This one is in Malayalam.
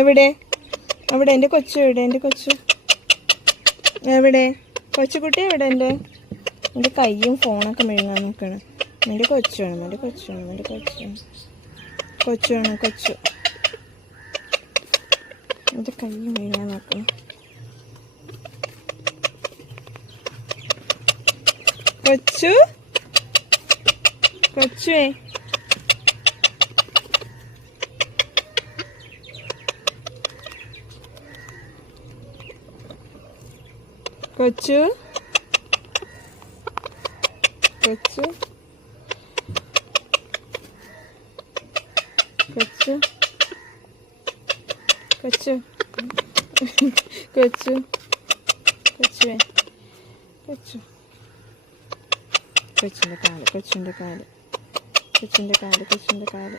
എവിടെ അവിടെ എൻ്റെ കൊച്ചു എവിടെ? എൻ്റെ കൊച്ചു എവിടെ? കൊച്ചുകുട്ടി എവിടെ? എൻ്റെ കയ്യും ഫോണൊക്കെ മെഴുകാൻ നോക്കണം. എൻ്റെ കൊച്ചു വേണം, എൻ്റെ കൊച്ചു വേണം, എൻ്റെ കൊച്ചു വേണം, കൊച്ചു വേണം, കൊച്ചു. എൻ്റെ കയ്യും മെഴുകാൻ നോക്കണം. കൊച്ചു കൊച്ചുവേ, കൊച്ചു കൊച്ചു കൊച്ചു കൊച്ചു കൊച്ചു കൊച്ചുവേ, കൊച്ചു കൊച്ചിൻ്റെ കാല്, കൊച്ചിൻ്റെ കാല്, കൊച്ചിൻ്റെ കാല്, കൊച്ചിൻ്റെ കാല്.